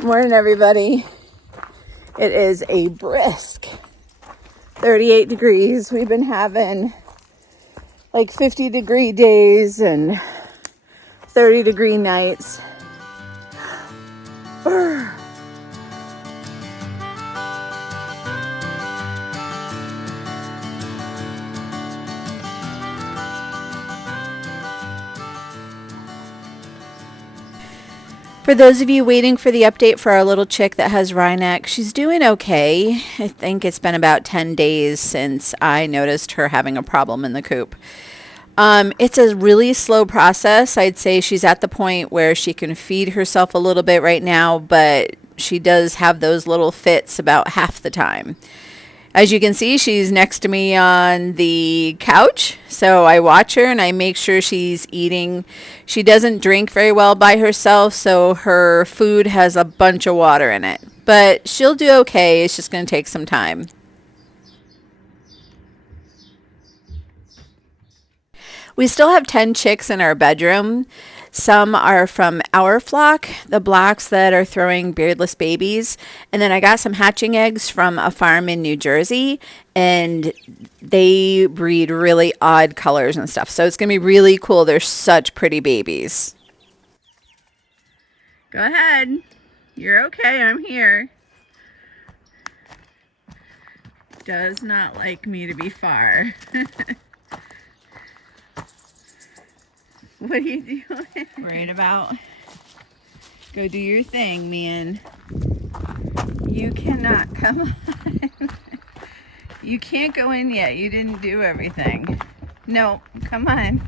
Morning, everybody. It is a brisk 38 degrees. We've been having like 50-degree days and 30-degree nights. For those of you waiting for the update for our little chick that has Rynex, she's doing okay. I think it's been about 10 days since I noticed her having a problem in the coop. It's a really slow process. I'd say she's at the point where she can feed herself a little bit right now, but she does have those little fits about half the time. As you can see, she's next to me on the couch, so I watch her and I make sure she's eating. She doesn't drink very well by herself, so her food has a bunch of water in it. But she'll do okay. It's just going to take some time. We still have 10 chicks in our bedroom. Some are from our flock, the blacks that are throwing beardless babies. And then I got some hatching eggs from a farm in New Jersey, and they breed really odd colors and stuff. So it's going to be really cool. They're such pretty babies. Go ahead. You're okay. I'm here. Does not like me to be far. What are you doing? Worried about? Go do your thing, man. You cannot. Come on. You can't go in yet. You didn't do everything. No, come on.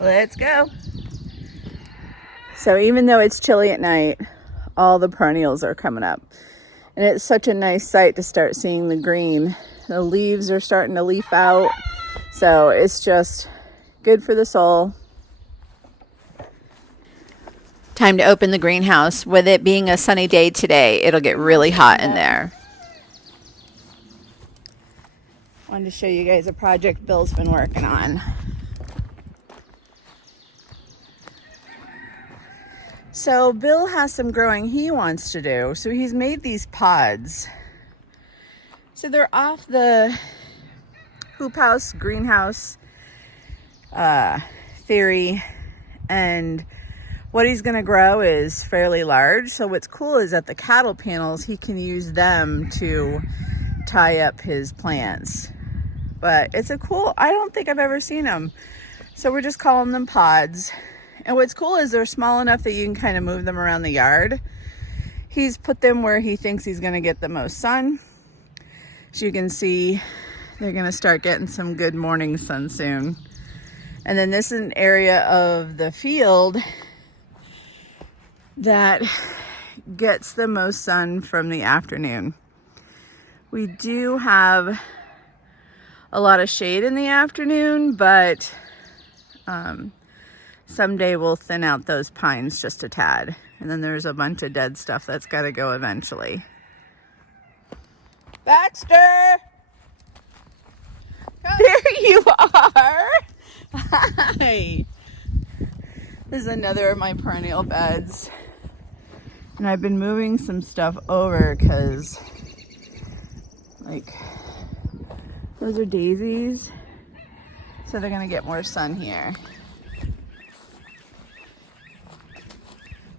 Let's go. So even though it's chilly at night, all the perennials are coming up. And it's such a nice sight to start seeing the green. The leaves are starting to leaf out. So it's just good for the soul. Time to open the greenhouse. With it being a sunny day today, it'll get really hot in there. Wanted to show you guys a project Bill's been working on. So Bill has some growing he wants to do. So he's made these pods. So they're off the hoop house, greenhouse theory, and what he's going to grow is fairly large. So what's cool is that the cattle panels, he can use them to tie up his plants. But it's a cool, I don't think I've ever seen them. So we're just calling them pods. And what's cool is they're small enough that you can kind of move them around the yard. He's put them where he thinks he's going to get the most sun. As you can see, they're going to start getting some good morning sun soon. And then this is an area of the field that gets the most sun from the afternoon. We do have a lot of shade in the afternoon, but someday we'll thin out those pines just a tad. And then there's a bunch of dead stuff that's got to go eventually. Baxter! Come. There you are! Hi! This is another of my perennial beds. And I've been moving some stuff over because, like, those are daisies. So they're going to get more sun here.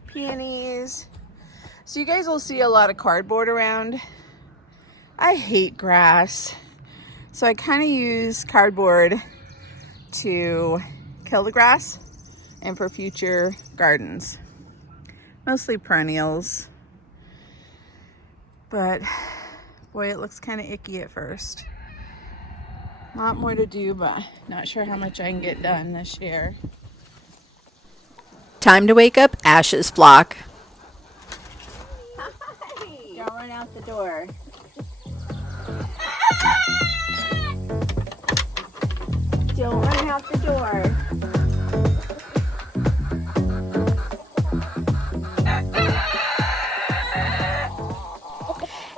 Peonies. So you guys will see a lot of cardboard around. I hate grass. So I kind of use cardboard to kill the grass and for future gardens. Mostly perennials. But boy, it looks kind of icky at first. A lot more to do, but not sure how much I can get done this year. Time to wake up Ash's flock. Hi. Don't run out the door. Don't run out the door.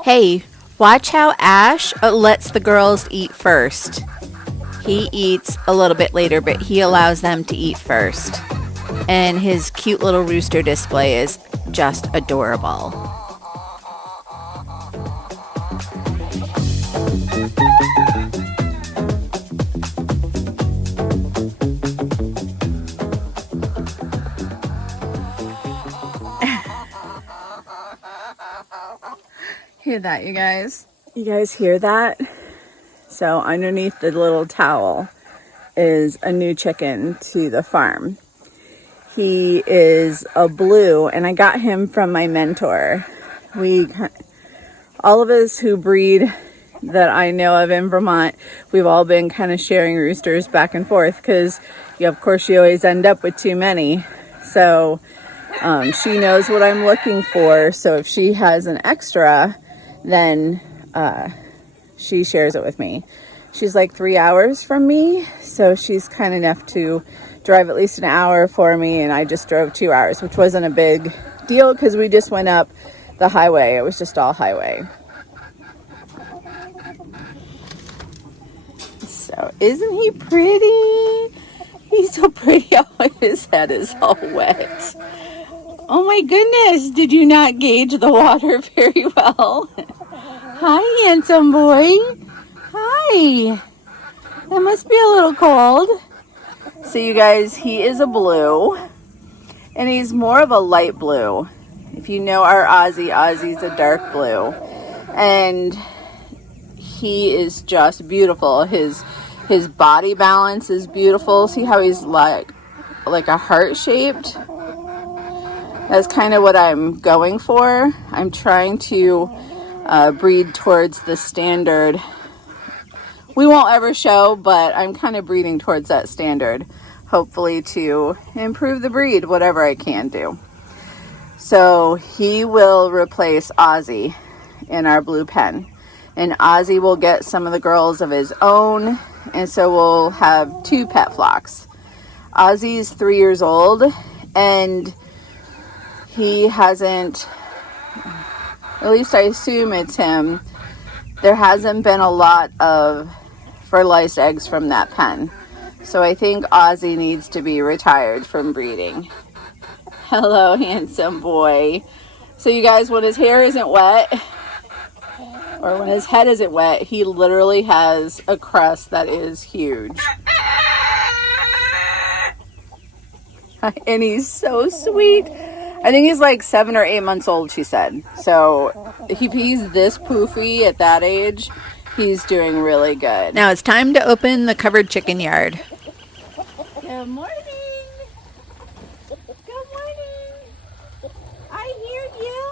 Hey, watch how Ash lets the girls eat first. He eats a little bit later, but he allows them to eat first. And his cute little rooster display is just adorable. Hear that, you guys? You guys hear that? So underneath the little towel is a new chicken to the farm. He is a blue, and I got him from my mentor. All of us who breed that I know of in Vermont, we've all been kind of sharing roosters back and forth because, of course, you always end up with too many. So she knows what I'm looking for. So if she has an extra, then she shares it with me. She's like 3 hours from me, so she's kind enough to drive at least an hour for me, and I just drove 2 hours, which wasn't a big deal because we just went up the highway. It was just all highway. So isn't he pretty? He's so pretty. Oh, his head is all wet. Oh my goodness, did you not gauge the water very well? Hi, handsome boy. Hi. That must be a little cold. So you guys, he is a blue, and he's more of a light blue. If you know our Ozzy's a dark blue, and he is just beautiful. His body balance is beautiful. See how he's like a heart shaped? That's kind of what I'm going for. I'm trying to breed towards the standard. We won't ever show, but I'm kind of breeding towards that standard, hopefully to improve the breed, whatever I can do. So he will replace Ozzy in our blue pen, and Ozzy will get some of the girls of his own, and so we'll have 2 pet flocks. Ozzy's 3 years old, and he hasn't, at least I assume it's him, there hasn't been a lot of fertilized eggs from that pen. So I think Ozzy needs to be retired from breeding. Hello, handsome boy. So you guys, when his hair isn't wet, or when his head isn't wet, he literally has a crest that is huge. And he's so sweet. I think he's like 7 or 8 months old, she said. So if he's this poofy at that age, he's doing really good. Now it's time to open the covered chicken yard. Good morning. Good morning. I hear you.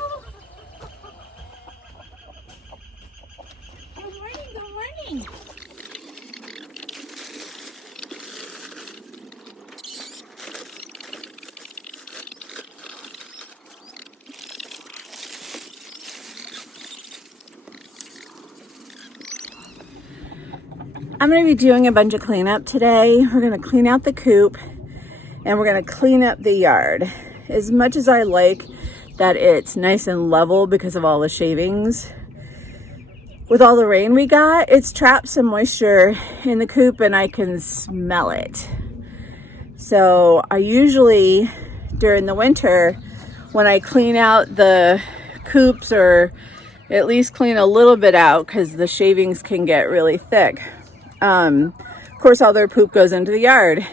Good morning. Good morning. I'm going to be doing a bunch of cleanup today. We're going to clean out the coop, and we're going to clean up the yard. As much as I like that it's nice and level because of all the shavings, with all the rain we got, it's trapped some moisture in the coop and I can smell it. So I usually, during the winter, when I clean out the coops, or at least clean a little bit out because the shavings can get really thick, of course all their poop goes into the yard,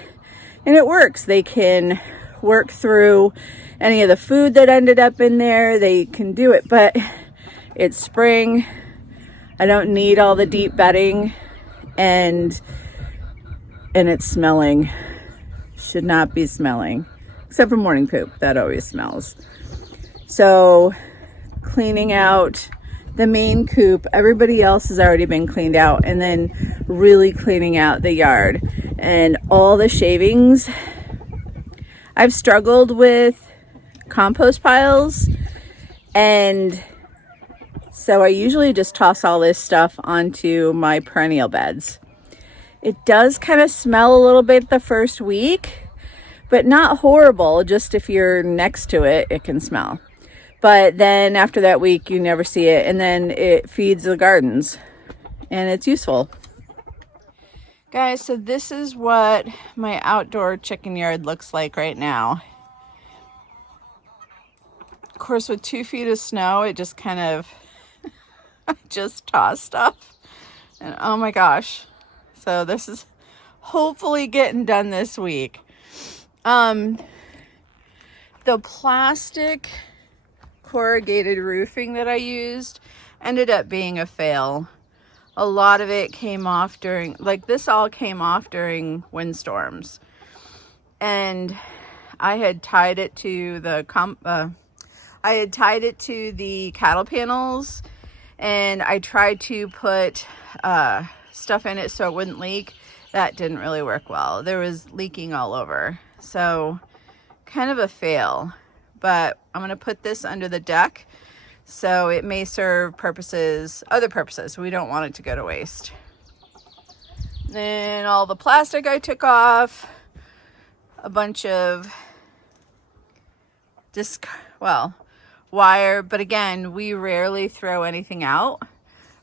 and it works. They can work through any of the food that ended up in there. They can do it, but it's spring. I don't need all the deep bedding, and it's smelling. Should not be smelling, except for morning poop. That always smells. So cleaning out the main coop, everybody else has already been cleaned out, and then really cleaning out the yard and all the shavings. I've struggled with compost piles, and so I usually just toss all this stuff onto my perennial beds. It does kind of smell a little bit the first week, but not horrible. Just if you're next to it, it can smell. But then after that week, you never see it, and then it feeds the gardens, and it's useful. Guys, so this is what my outdoor chicken yard looks like right now. course, with 2 feet of snow, it just kind of, I just tossed stuff. And oh my gosh. So this is hopefully getting done this week. The plastic corrugated roofing that I used ended up being a fail. A lot of it came off during, like this all came off during windstorms. And I had tied it to the cattle panels, and I tried to put stuff in it so it wouldn't leak. That didn't really work well. There was leaking all over. So kind of a fail, but I'm going to put this under the deck so it may serve other purposes. We don't want it to go to waste. Then all the plastic I took off, a bunch of wire, but again, we rarely throw anything out.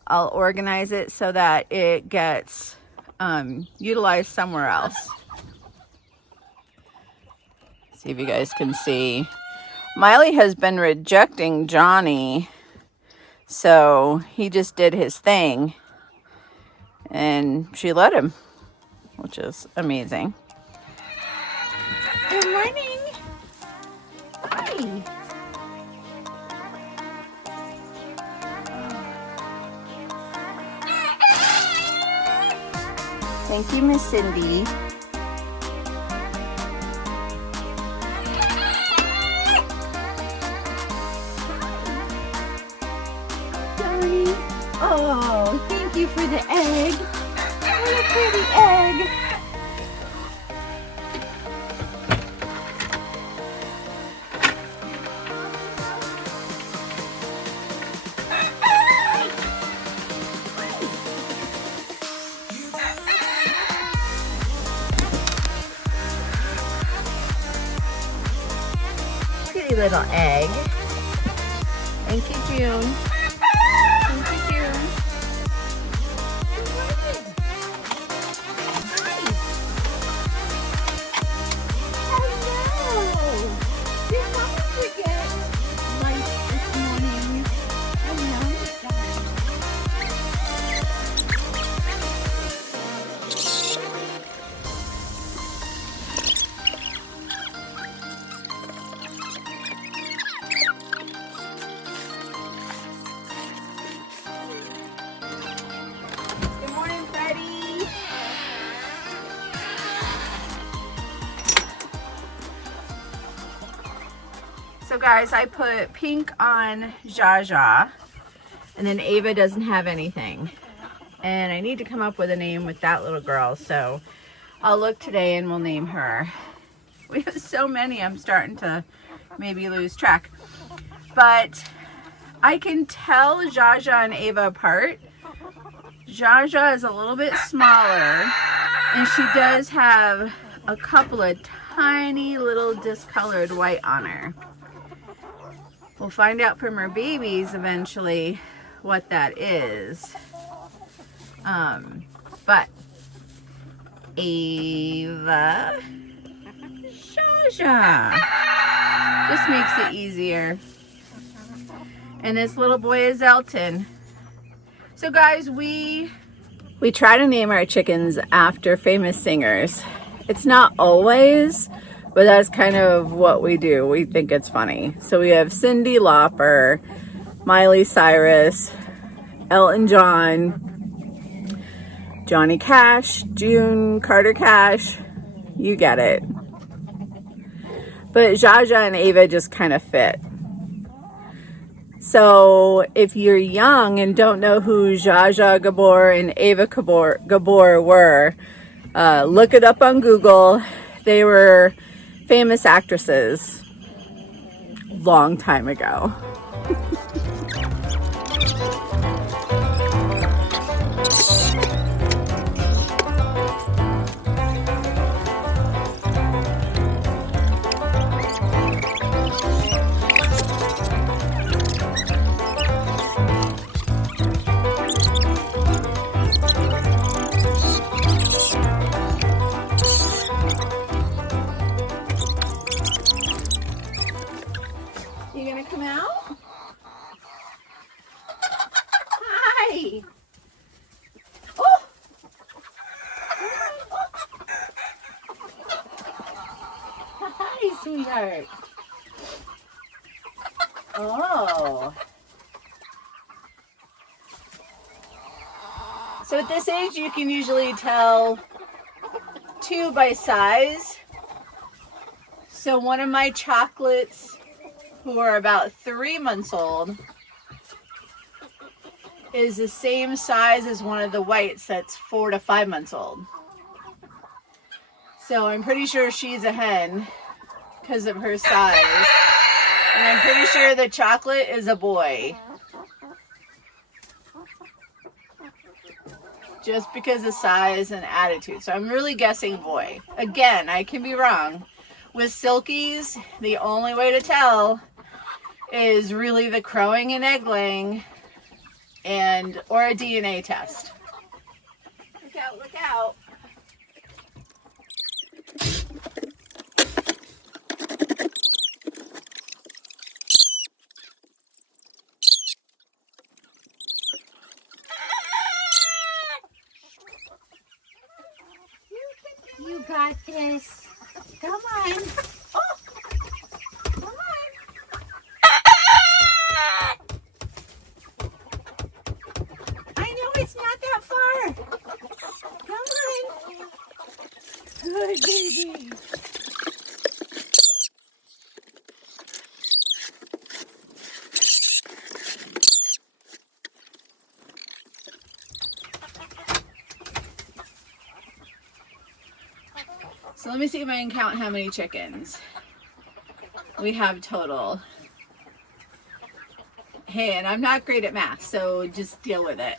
I'll organize it so that it gets utilized somewhere else. See if you guys can see. Miley has been rejecting Johnny, so he just did his thing, and she let him, which is amazing. Good morning. Hi. Thank you, Miss Cindy. Johnny. Oh, thank you for the egg. What a pretty egg. Little egg. Thank you, June. Thank you, June. Hello. Did Mama forget lights this morning? Oh no, so guys, I put pink on Jaja, and then Ava doesn't have anything. And I need to come up with a name with that little girl, so I'll look today and we'll name her. We have so many, I'm starting to maybe lose track. But I can tell Jaja and Ava apart. Jaja is a little bit smaller, and she does have a couple of tiny little discolored white on her. We'll find out from her babies eventually what that is. But Ava, Jaja, just makes it easier. And this little boy is Elton. So guys, we try to name our chickens after famous singers. It's not always, but that's kind of what we do. We think it's funny. So we have Cyndi Lauper, Miley Cyrus, Elton John, Johnny Cash, June Carter Cash. You get it. But Jaja and Ava just kind of fit. So if you're young and don't know who Jaja Gabor and Ava Gabor were, look it up on Google. They were famous actresses long time ago. gonna come out? Hi. Oh. Hi, sweetheart. Oh. So at this age, you can usually tell two by size. So one of my chocolates, who are about 3 months old, is the same size as one of the whites that's 4 to 5 months old. So I'm pretty sure she's a hen because of her size. And I'm pretty sure the chocolate is a boy. Just because of size and attitude. So I'm really guessing boy. Again, I can be wrong. With silkies, the only way to tell is really the crowing and egg laying or a DNA test. Look out, look out. You got this. Come on. Oh, come on. I know it's not that far. Come on. Good baby. So let me see if I can count how many chickens we have total. Hey, and I'm not great at math, so just deal with it.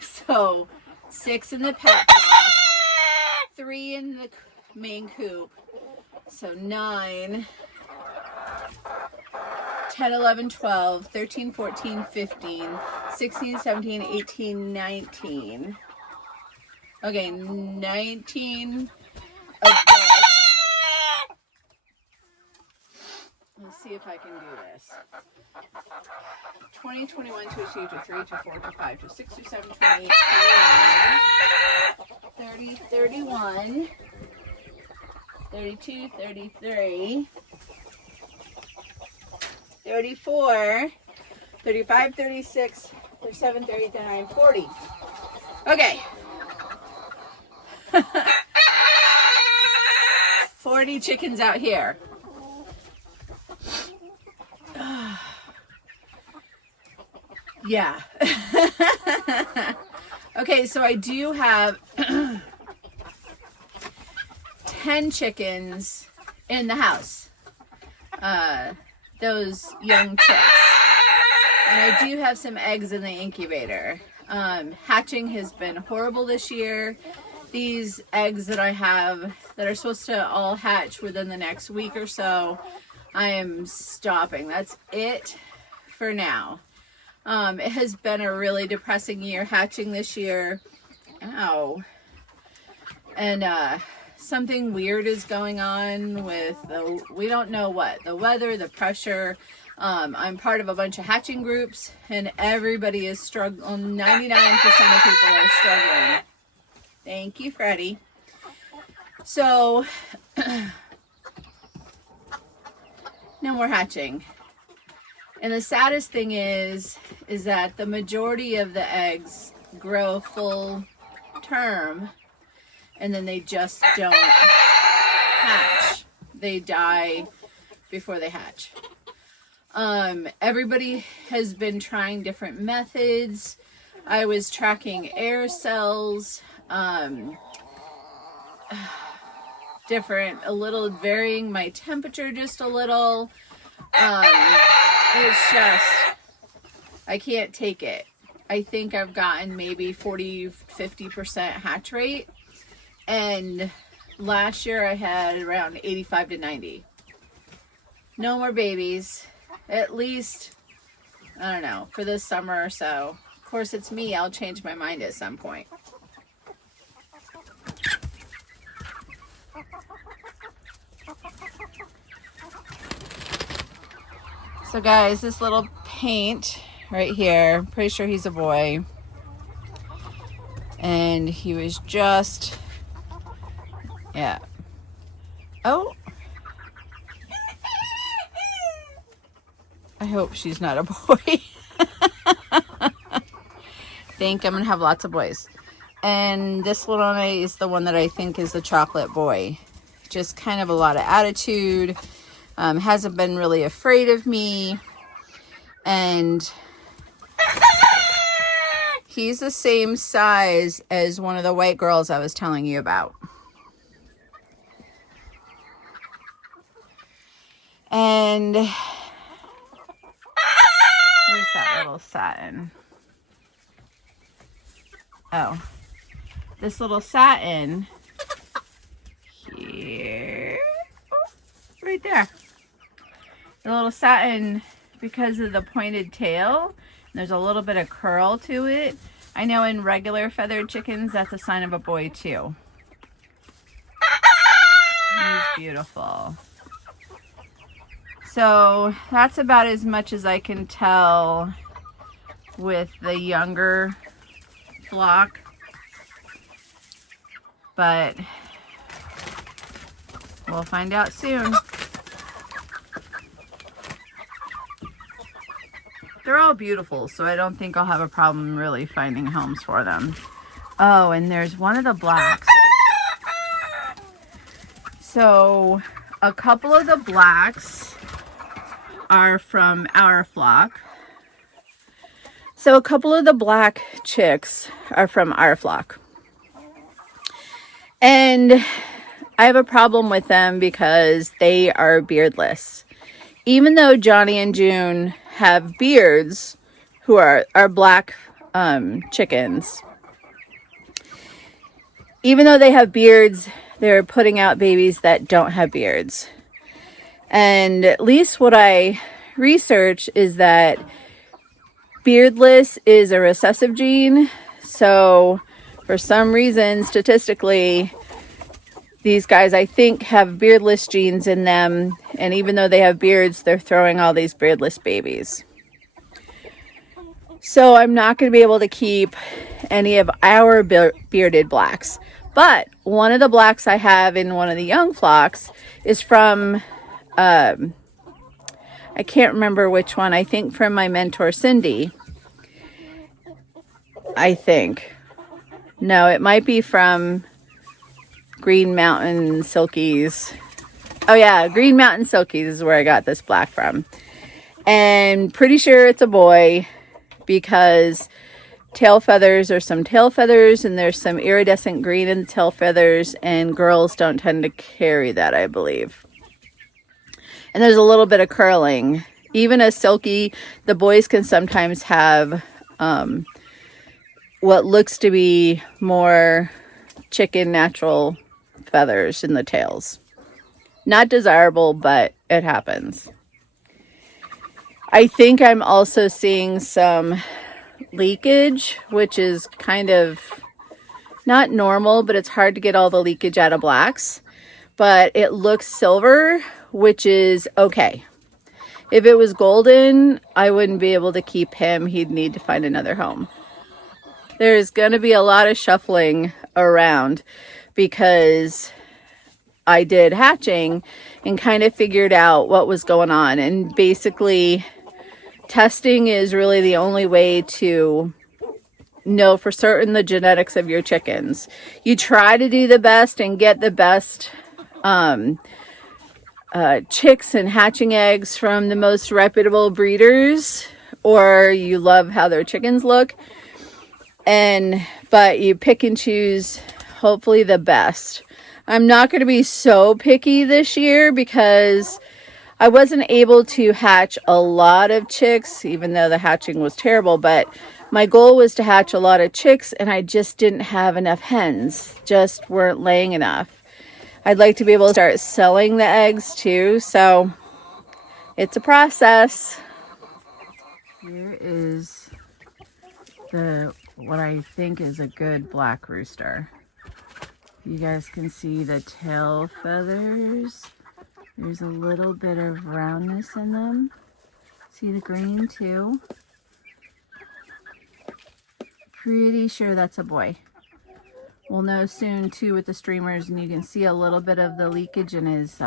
So 6 in the pet box, 3 in the main coop, so 9, 10, 11, 12, 13, 14, 15, 16, 17, 18, 19. Okay, 19 adults. Let's see if I can do this. 20, 21, 22, 23, 24, 25, 26, 27, 28, 29, 30, 31, 32, 33, 34, 35, 36, 37, 38, 39, 40. Okay. 40 chickens out here. Yeah. Okay, so I do have 10 chickens in the house. Those young chicks. And I do have some eggs in the incubator. Hatching has been horrible this year. These eggs that I have that are supposed to all hatch within the next week or so, I am stopping. That's it for now. It has been a really depressing year hatching this year. Ow. And something weird is going on with we don't know what, the weather, the pressure. I'm part of a bunch of hatching groups and everybody is struggling. 99% of people are struggling. Thank you, Freddie. So, no more hatching. And the saddest thing is that the majority of the eggs grow full term and then they just don't hatch. They die before they hatch. Everybody has been trying different methods. I was tracking air cells, varying my temperature just a little. It's just, I can't take it. I think I've gotten maybe 40-50% hatch rate. And last year I had around 85 to 90. No more babies. At least, I don't know, for this summer or so. Of course, it's me. I'll change my mind at some point. So guys, this little paint right here, pretty sure he's a boy. And he was just, yeah. Oh. I hope she's not a boy. Think I'm gonna have lots of boys. And this little one is the one that I think is the chocolate boy. Just kind of a lot of attitude. Hasn't been really afraid of me. And he's the same size as one of the white girls I was telling you about. And where's that little satin? Oh, this little satin here, right there. The little satin, because of the pointed tail, there's a little bit of curl to it. I know in regular feathered chickens, that's a sign of a boy too. He's beautiful. So that's about as much as I can tell with the younger flock. But we'll find out soon. They're all beautiful, so I don't think I'll have a problem really finding homes for them. Oh, and there's one of the blacks. So a couple of the blacks are from our flock. So a couple of the black chicks are from our flock. And I have a problem with them because they are beardless. Even though Johnny and June have beards, who are black chickens, even though they have beards, they're putting out babies that don't have beards. And at least what I researched is that beardless is a recessive gene. So for some reason, statistically, these guys, I think, have beardless genes in them. And even though they have beards, they're throwing all these beardless babies. So I'm not going to be able to keep any of our bearded blacks. But one of the blacks I have in one of the young flocks is from, I can't remember which one. I think from my mentor, Cindy. I think. No, it might be from Green Mountain Silkies. Oh yeah, Green Mountain Silkies is where I got this black from. And pretty sure it's a boy because tail feathers are some tail feathers and there's some iridescent green in the tail feathers, and girls don't tend to carry that, I believe. And there's a little bit of curling. Even a silky, the boys can sometimes have what looks to be more chicken natural feathers in the tails. Not desirable, but it happens. I think I'm also seeing some leakage, which is kind of not normal, but it's hard to get all the leakage out of blacks. But it looks silver, which is okay. If it was golden, I wouldn't be able to keep him. He'd need to find another home. There's going to be a lot of shuffling around because I did hatching and kind of figured out what was going on. And basically, testing is really the only way to know for certain the genetics of your chickens. You try to do the best and get the best chicks and hatching eggs from the most reputable breeders, or you love how their chickens look. But you pick and choose, hopefully, the best. I'm not going to be so picky this year because I wasn't able to hatch a lot of chicks, even though the hatching was terrible. But my goal was to hatch a lot of chicks, and I just didn't have enough hens. Just weren't laying enough. I'd like to be able to start selling the eggs too, so it's a process. Here is what I think is a good black rooster. You guys can see the tail feathers. There's a little bit of roundness in them. See the green too? Pretty sure that's a boy. We'll know soon too with the streamers, and you can see a little bit of the leakage in his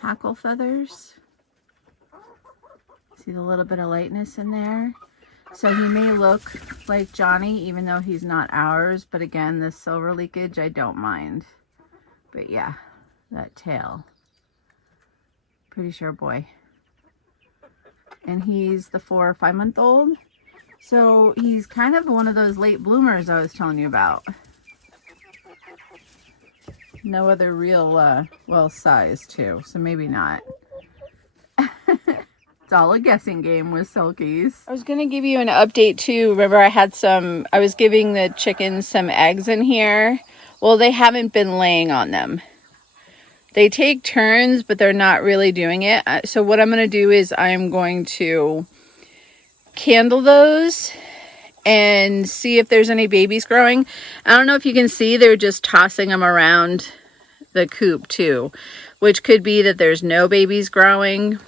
hackle feathers. See the little bit of lightness in there? So he may look like Johnny even though he's not ours, but again, this silver leakage I don't mind. But yeah, that tail. Pretty sure boy. And he's the 4 or 5 month old. So he's kind of one of those late bloomers I was telling you about. No other real, well, size too, so maybe not. It's all a guessing game with silkies. I was going to give you an update too. Remember I was giving the chickens some eggs in here. Well, they haven't been laying on them. They take turns, but they're not really doing it. So what I'm going to do is I'm going to candle those and see if there's any babies growing. I don't know if you can see, they're just tossing them around the coop too, which could be that there's no babies growing.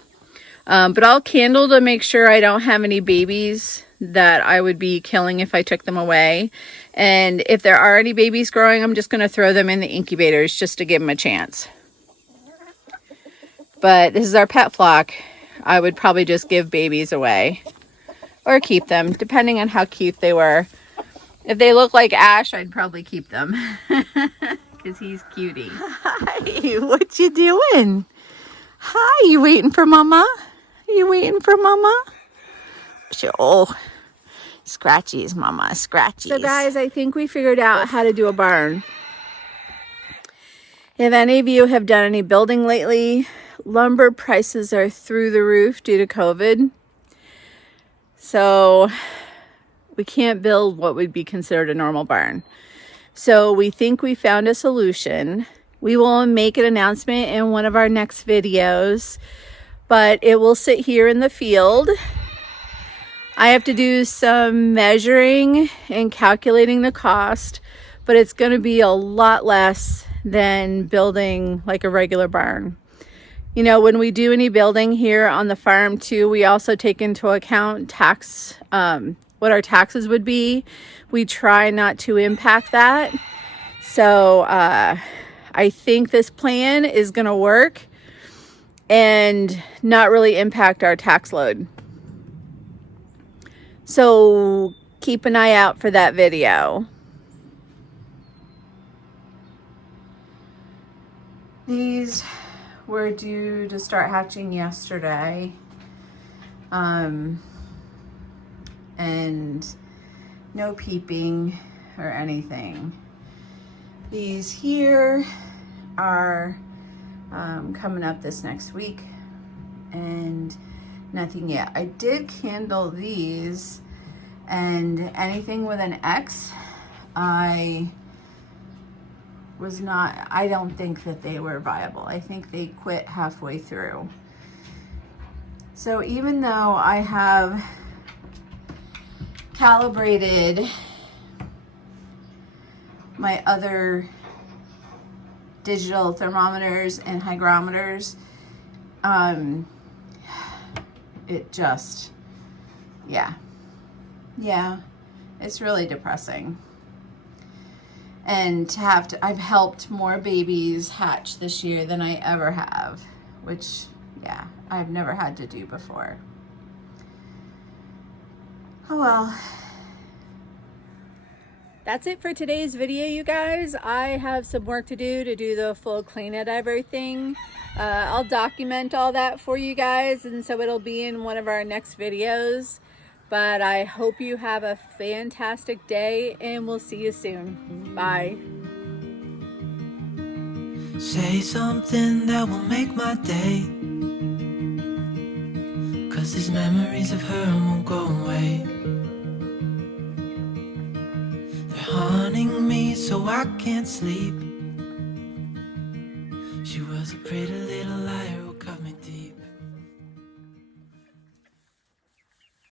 But I'll candle to make sure I don't have any babies that I would be killing if I took them away. And if there are any babies growing, I'm just going to throw them in the incubators just to give them a chance. But this is our pet flock. I would probably just give babies away or keep them, depending on how cute they were. If they look like Ash, I'd probably keep them because he's cutie. Hi, what you doing? Hi, you waiting for mama? You waiting for mama? Oh, Scratchy's mama, Scratchy's. So guys, I think we figured out how to do a barn. If any of you have done any building lately, lumber prices are through the roof due to COVID. So we can't build what would be considered a normal barn. So we think we found a solution. We will make an announcement in one of our next videos, but it will sit here in the field. I have to do some measuring and calculating the cost, but it's going to be a lot less than building like a regular barn. You know, when we do any building here on the farm too, we also take into account tax, what our taxes would be. We try not to impact that. So I think this plan is going to work and not really impact our tax load. So keep an eye out for that video. These were due to start hatching yesterday. And no peeping or anything. These here are coming up this next week and nothing yet. I did candle these, and anything with an X, I don't think that they were viable. I think they quit halfway through. So even though I have calibrated my other digital thermometers and hygrometers, it just, yeah, it's really depressing. And I've helped more babies hatch this year than I ever have, which, yeah, I've never had to do before. Oh well. That's it for today's video, you guys. I have some work to do the full clean of everything. I'll document all that for you guys, and so it'll be in one of our next videos. But I hope you have a fantastic day, and we'll see you soon. Bye. Say something that will make my day, 'cause these memories of her won't go away. They're haunting me so I can't sleep. She was a pretty little liar who cut me deep.